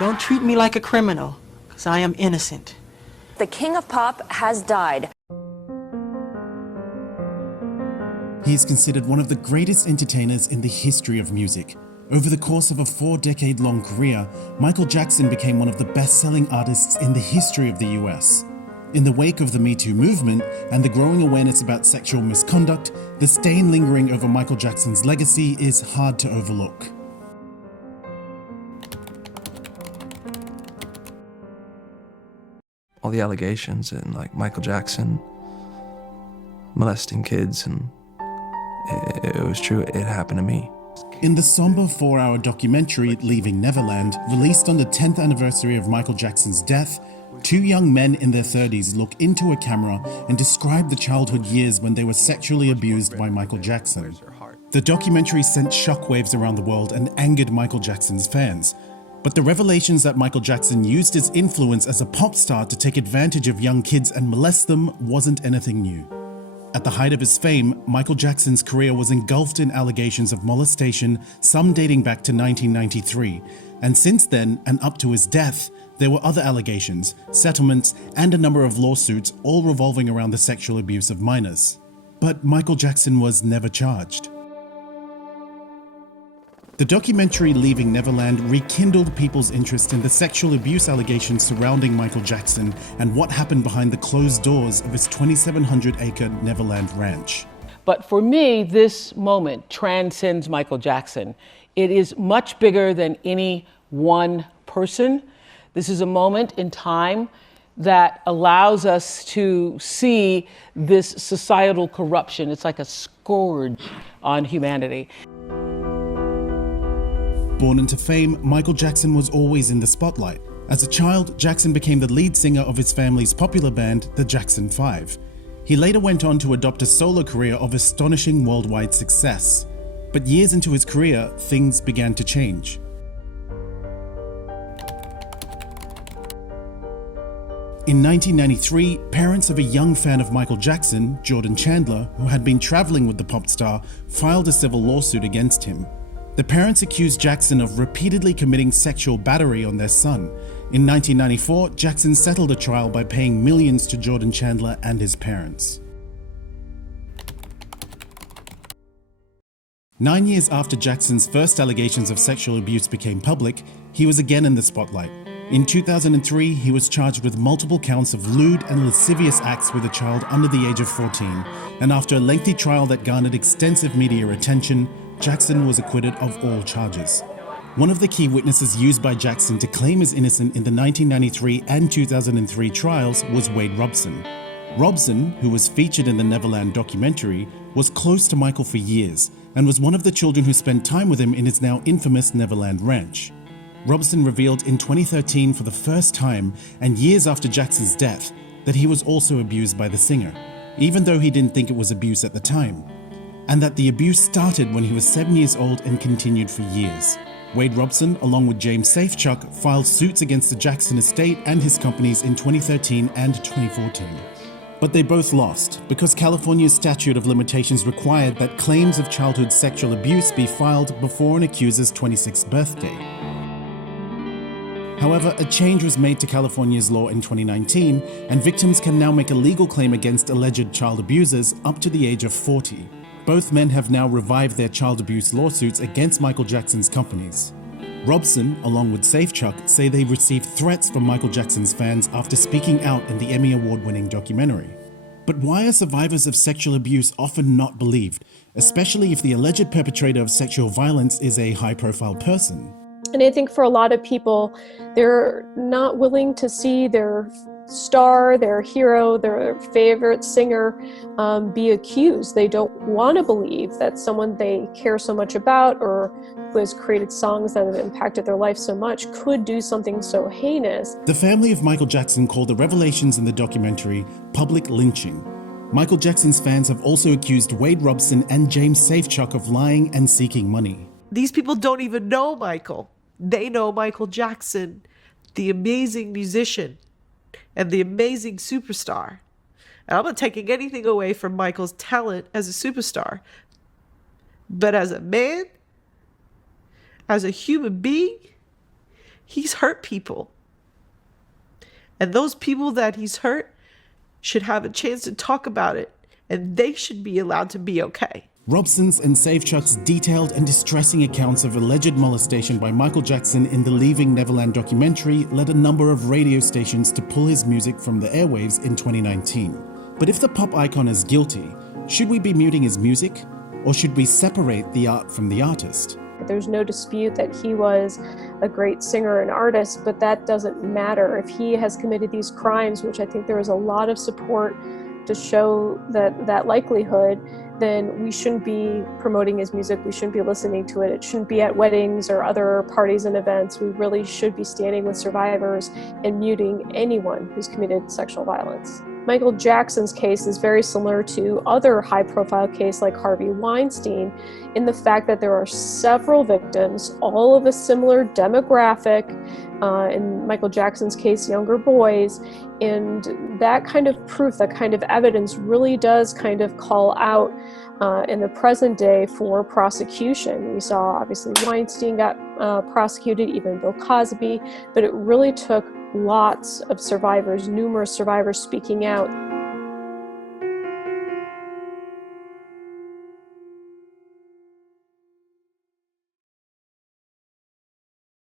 Don't treat me like a criminal, because I am innocent. The King of Pop has died. He is considered one of the greatest entertainers in the history of music. Over the course of a 4-decade-long career, Michael Jackson became one of the best-selling artists in the history of the US. In the wake of the Me Too movement and the growing awareness about sexual misconduct, the stain lingering over Michael Jackson's legacy is hard to overlook. All the allegations and like Michael Jackson molesting kids, and it was true, it happened to me. In the somber 4-hour documentary Leaving Neverland, released on the 10th anniversary of Michael Jackson's death, 2 young men in their 30s look into a camera and describe the childhood years when they were sexually abused by Michael Jackson. The documentary sent shockwaves around the world and angered Michael Jackson's fans. But the revelations that Michael Jackson used his influence as a pop star to take advantage of young kids and molest them wasn't anything new. At the height of his fame, Michael Jackson's career was engulfed in allegations of molestation, some dating back to 1993. And since then, and up to his death, there were other allegations, settlements, and a number of lawsuits, all revolving around the sexual abuse of minors. But Michael Jackson was never charged. The documentary Leaving Neverland rekindled people's interest in the sexual abuse allegations surrounding Michael Jackson and what happened behind the closed doors of his 2,700-acre Neverland ranch. But for me, this moment transcends Michael Jackson. It is much bigger than any one person. This is a moment in time that allows us to see this societal corruption. It's like a scourge on humanity. Born into fame, Michael Jackson was always in the spotlight. As a child, Jackson became the lead singer of his family's popular band, the Jackson 5. He later went on to adopt a solo career of astonishing worldwide success. But years into his career, things began to change. In 1993, parents of a young fan of Michael Jackson, Jordan Chandler, who had been traveling with the pop star, filed a civil lawsuit against him. The parents accused Jackson of repeatedly committing sexual battery on their son. In 1994, Jackson settled a trial by paying millions to Jordan Chandler and his parents. 9 years after Jackson's first allegations of sexual abuse became public, he was again in the spotlight. In 2003, he was charged with multiple counts of lewd and lascivious acts with a child under the age of 14, and after a lengthy trial that garnered extensive media attention, Jackson was acquitted of all charges. One of the key witnesses used by Jackson to claim his innocence in the 1993 and 2003 trials was Wade Robson. Robson, who was featured in the Neverland documentary, was close to Michael for years and was one of the children who spent time with him in his now infamous Neverland ranch. Robson revealed in 2013 for the first time, and years after Jackson's death, that he was also abused by the singer, even though he didn't think it was abuse at the time, and that the abuse started when he was 7 years old and continued for years. Wade Robson, along with James Safechuck, filed suits against the Jackson estate and his companies in 2013 and 2014. But they both lost, because California's statute of limitations required that claims of childhood sexual abuse be filed before an accuser's 26th birthday. However, a change was made to California's law in 2019, and victims can now make a legal claim against alleged child abusers up to the age of 40. Both men have now revived their child abuse lawsuits against Michael Jackson's companies. Robson, along with Safechuck, say they received threats from Michael Jackson's fans after speaking out in the Emmy Award-winning documentary. But why are survivors of sexual abuse often not believed, especially if the alleged perpetrator of sexual violence is a high-profile person? And I think for a lot of people, they're not willing to see their star, their hero, their favorite singer be accused. They don't want to believe that someone they care so much about or who has created songs that have impacted their life so much could do something so heinous. The family of Michael Jackson called the revelations in the documentary public lynching. Michael Jackson's fans have also accused Wade Robson and James Safechuck of lying and seeking money. These people don't even know Michael. They know Michael Jackson, the amazing musician and the amazing superstar. And I'm not taking anything away from Michael's talent as a superstar. But as a man, as a human being, He's hurt people. And those people that he's hurt should have a chance to talk about it, and they should be allowed to be okay. Robson's and Safechuck's detailed and distressing accounts of alleged molestation by Michael Jackson in the Leaving Neverland documentary led a number of radio stations to pull his music from the airwaves in 2019. But if the pop icon is guilty, should we be muting his music, or should we separate the art from the artist? There's no dispute that he was a great singer and artist, but that doesn't matter. If he has committed these crimes, which I think there is a lot of support to show that likelihood, then we shouldn't be promoting his music. We shouldn't be listening to it. It shouldn't be at weddings or other parties and events. We really should be standing with survivors and muting anyone who's committed sexual violence. Michael Jackson's case is very similar to other high-profile cases like Harvey Weinstein in the fact that there are several victims, all of a similar demographic, in Michael Jackson's case, younger boys, and that kind of proof, that kind of evidence really does kind of call out in the present day for prosecution. We saw obviously Weinstein got prosecuted, even Bill Cosby, but it really took lots of survivors, numerous survivors speaking out.